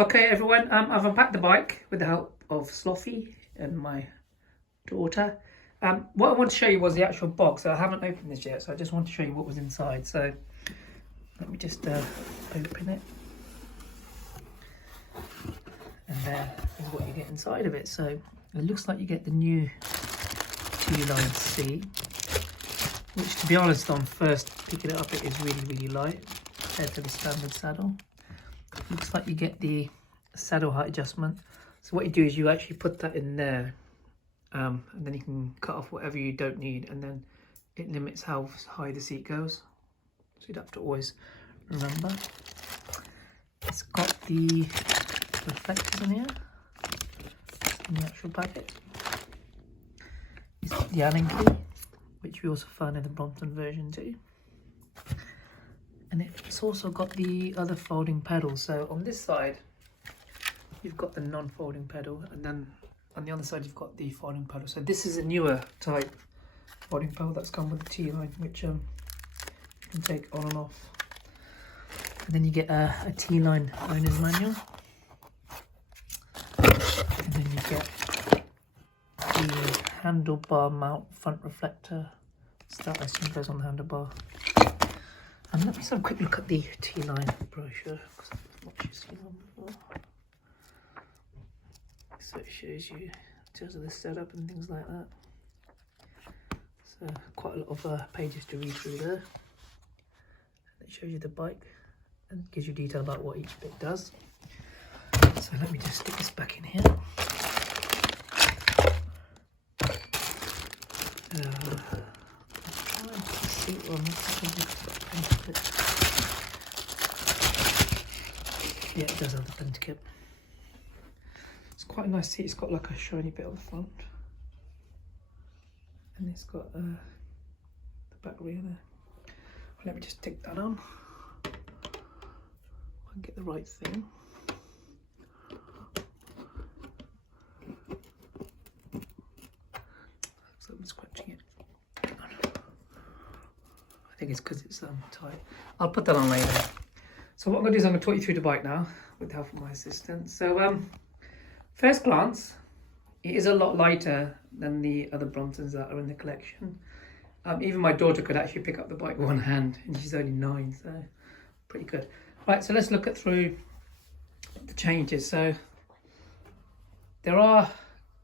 Okay, everyone, I've unpacked the bike with the help of Sloppy and my daughter. What I want to show you was the actual box. So I haven't opened this yet, so I just want to show you what was inside. So let me just open it. And there is what you get inside of it. So it looks like you get the new T Line seat, which, to be honest, on first picking it up, it is really, really light compared to the standard saddle. Looks like you get the saddle height adjustment. So what you do is you actually put that in there, and then you can cut off whatever you don't need, and then it limits how high the seat goes. So you'd have to always remember. It's got the reflectors in here, in the actual packet. It's got the Allen key, which we also found in the Brompton version too. And it's also got the other folding pedal. So on this side, you've got the non-folding pedal, and then on the other side, you've got the folding pedal. So this is a newer type folding pedal that's come with the T Line, which you can take on and off. And then you get a T Line owner's manual. And then you get the handlebar mount front reflector. So that I assume goes on the handlebar. And let me just have a quick look at the T Line brochure, because I've not actually seen one before. So it shows you in terms of the setup and things like that. So quite a lot of pages to read through there. And it shows you the bike and gives you detail about what each bit does. So let me just stick this back in here. Yeah, it does have the printer kit. It's quite a nice seat. It's got like a shiny bit on the front, and it's got the back rear there. Let me just take that on. I can get the right thing. So I'm scratching it. I think it's because it's tight. I'll put that on later. So what I'm going to do is I'm going to talk you through the bike now with the help of my assistant. So first glance, it is a lot lighter than the other Bromptons that are in the collection. Even my daughter could actually pick up the bike with one hand, and she's only 9, so pretty good. Right, so let's look at through the changes. So there are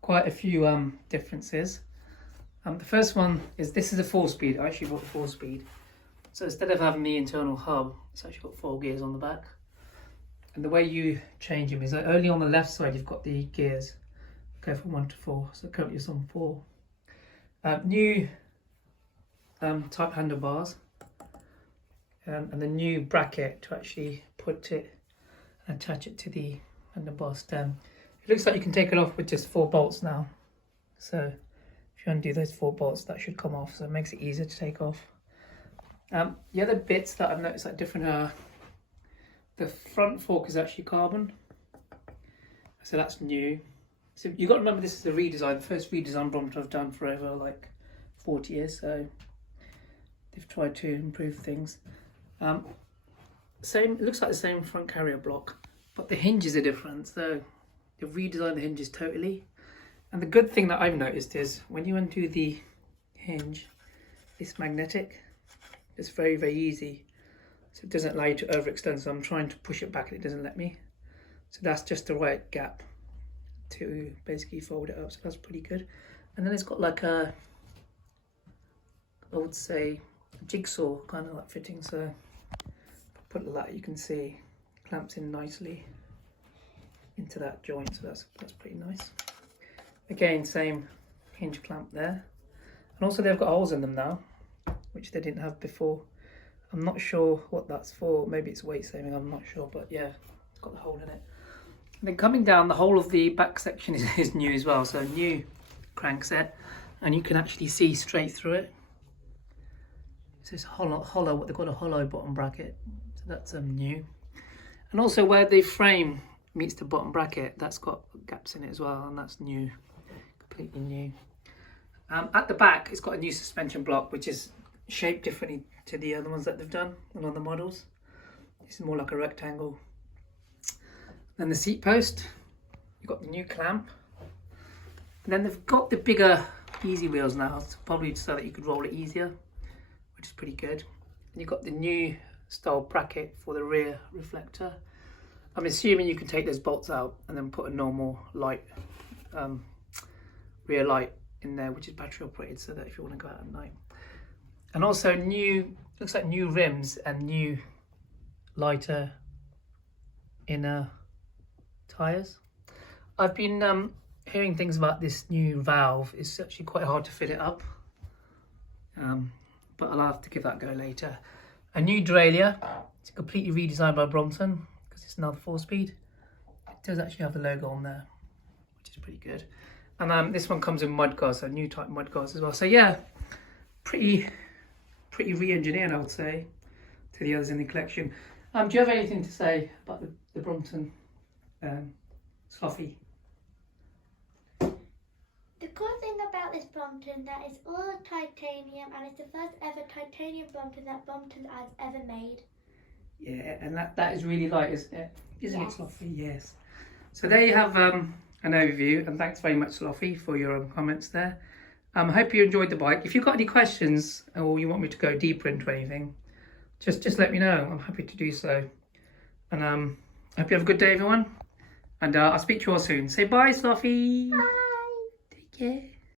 quite a few differences. The first one is this is a 4-speed. I actually bought the 4-speed. So instead of having the internal hub, it's actually got 4 gears on the back. And the way you change them is that only on the left side you've got the gears. Go from 1 to 4. So currently it's on 4. New type handlebars, and the new bracket to actually put it and attach it to the handlebar stem. It looks like you can take it off with just 4 bolts now. So if you undo those 4 bolts, that should come off. So it makes it easier to take off. The other bits that I've noticed that different are the front fork is actually carbon, so that's new. So you've got to remember this is a redesign, the first redesign Brompton I've done for over like 40 years, so they've tried to improve things. It looks like the same front carrier block, but the hinges are different, so they've redesigned the hinges totally. And the good thing that I've noticed is when you undo the hinge, it's magnetic. It's very, very easy, so it doesn't allow you to overextend. So I'm trying to push it back and it doesn't let me. So that's just the right gap to basically fold it up. So that's pretty good. And then it's got like a, I would say, a jigsaw kind of like fitting. So if I put that, you can see it clamps in nicely into that joint. So that's pretty nice. Again, same hinge clamp there. And also they've got holes in them now, which they didn't have before. I'm not sure what that's for. Maybe it's weight saving, I'm not sure, but yeah, it's got the hole in it. And then coming down, the whole of the back section is new as well. So new crank set, and you can actually see straight through it. So it's hollow, what they call a hollow bottom bracket. So that's new. And also where the frame meets the bottom bracket, that's got gaps in it as well, and that's new, completely new. At the back, it's got a new suspension block, which is shaped differently to the other ones that they've done on other models. This is more like a rectangle. Then the seat post, you've got the new clamp. And then they've got the bigger easy wheels now, probably so that you could roll it easier, which is pretty good. And you've got the new style bracket for the rear reflector. I'm assuming you can take those bolts out and then put a normal light, rear light in there, which is battery operated, so that if you want to go out at night. And also looks like new rims and new lighter inner tyres. I've been hearing things about this new valve. It's actually quite hard to fit it up, but I'll have to give that a go later. A new derailleur. It's completely redesigned by Brompton because it's now 4-speed. It does actually have the logo on there, which is pretty good. And this one comes in mudguards, so new type mudguards as well. So yeah, pretty re-engineered, I would say, to the others in the collection. Do you have anything to say about the Brompton Sloughy? The cool thing about this Brompton, that it's all titanium, and it's the first ever titanium Brompton that Brompton has ever made. Yeah, and that is really light, isn't it? Isn't Yes. it, Sloughy? Yes. So there you have an overview, and thanks very much, Sloughy, for your comments there. I hope you enjoyed the bike. If you've got any questions or you want me to go deeper into anything, just let me know. I'm happy to do so. And I hope you have a good day, everyone. And I'll speak to you all soon. Say bye, Sloughy. Bye! Take care.